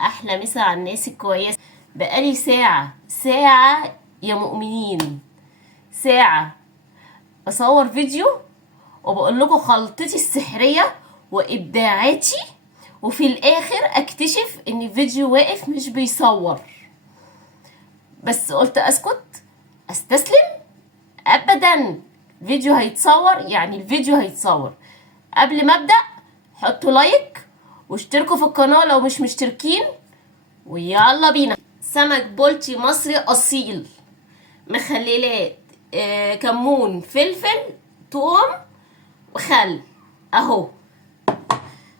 احلى مسا على الناس الكويسه. بقالي ساعه يا مؤمنين، ساعه بصور فيديو وبقول لكم خلطتي السحريه وابداعاتي، وفي الاخر اكتشف ان الفيديو واقف مش بيصور. بس قلت اسكت، استسلم؟ ابدا، فيديو هيتصور يعني الفيديو هيتصور. قبل ما ابدا حطوا لايك واشتركوا في القناه لو مش مشتركين، ويلا بينا. سمك بولتي مصري اصيل، مخللات، كمون، فلفل، توم وخل. اهو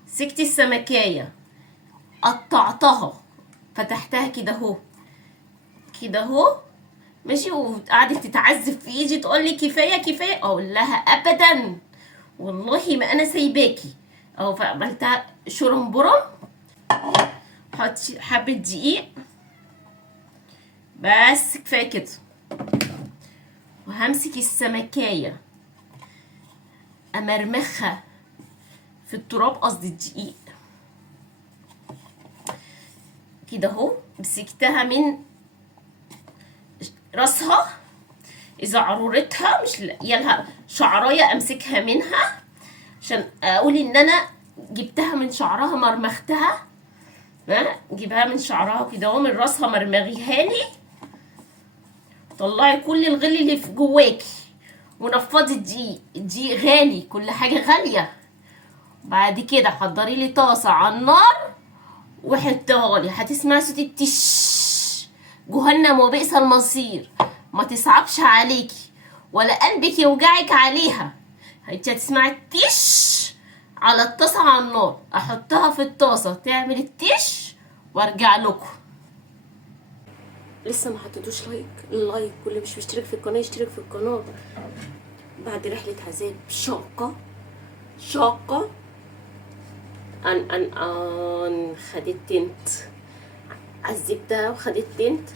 سكتي السمكية، قطعتها، فتحتها كده اهو، كده اهو ماشي. وقعدت تتعذب في ايدي تقول لي كفايه كفايه، اقول لها ابدا والله ما انا سايباكي اهو. فعملتها شرم برم. حطي حبه دقيق بس، كفايه كده. وهمسك السمكايه امرمخها في التراب، قصدي الدقيق كده اهو. مسكتها من راسها، اذا عرورتها مش لاقيه لها شعرايه امسكها منها عشان اقول ان انا جبتها من شعرها، مرمختها. جيبها من شعرها كده اهو، من راسها مرمغيها لي. طلعي كل الغل اللي في جواكي ونفضي الدقيق. الدقيق غالي، كل حاجه غاليه. بعد كده حضري لي طاسه على النار وحطيها لي، هتسمعي صوت التش. جهنم وبئس المصير، ما تصعبش عليكي ولا قلبك يوجعك عليها. انت هتسمعي التش على الطاسه على النار. احطها في الطاسه تعمل التش وارجع لكم. لسه ما حطيتوش لايك؟ اللايك، واللي مش مشترك في القناه يشترك في القناه. بعد رحله عذاب شاقه ان خدت تنت، عذبتها وخدت تنت.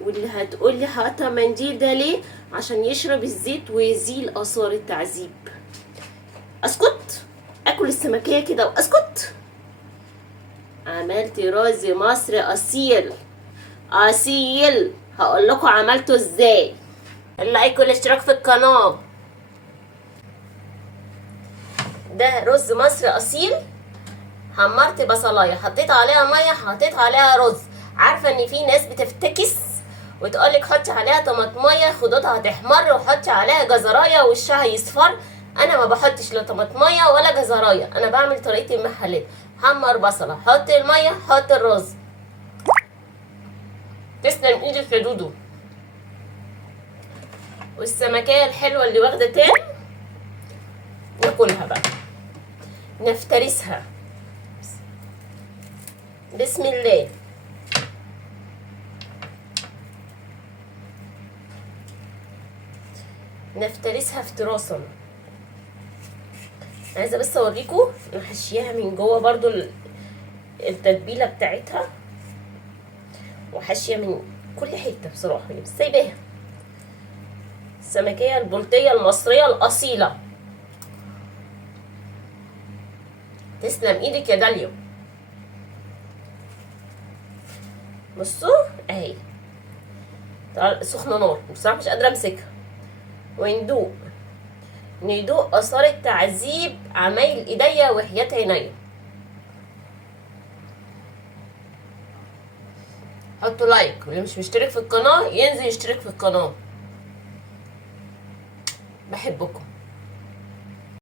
واللي هتقولي هاتها منديل ده ليه؟ عشان يشرب الزيت ويزيل اثار التعذيب. اسكت؟ اكل السمكيه كده واسكت؟ عملت رز مصري اصيل اصيل، هقول لكم عملته ازاي. اللايك والاشتراك في القناه. ده رز مصري اصيل. حمرت بصلايه، حطيت عليها ميه، حطيت عليها رز. عارفه ان في ناس بتفتكس وتقولك حطي عليها طماطميه خدودها هتحمر، وحطي عليها جزرايه وشها يصفر. انا ما بحطش لا طماطميه ولا جزرايه، انا بعمل طريقه المحلات. حمر بصله، حط الميه، حط الرز. تسلم ايدك يا دودو. والسمكيه الحلوه اللي واخده تاني ناكلها بقى، نفترسها. بسم الله. نفترسها افتراسا. عايزه بس اوريكم نحشيها من جوه برضو التتبيله بتاعتها، وحاشيه من كل حته بصراحه، بس سايباها. السمكيه البلطيه المصريه الاصيله. تسلم ايدك يا داليو. بصوا اهي سخنه نار، بصراحه مش قادره امسكها. ندوق اثار التعذيب، عمايل ايديا وحياة عينيا. حطوا لايك، واللي مش مشترك في القناه ينزل يشترك في القناه. بحبكم.